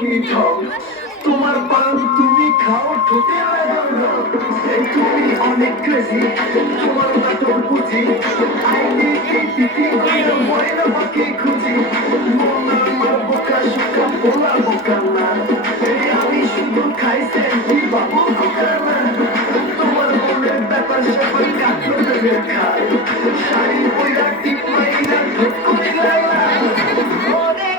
তুমি ঢং তোমার পান তুমি খাও ঠোঁটে লাগানো তুমি অনেক ক্রেজি তোমার নাটক বুঝি আইনি এই দিদি ময়না মাকে খুঁজি মন আমার বোকা শোকা পোলা বোকা না আমি শুধু খাই সেন্টি বাবু বোকা না তোমার মনের ব্যাপার স্যাপার কাটলে খাই শাড়ি পয়লা টিপ মাইরা ঠোঁট করে লালা অনেক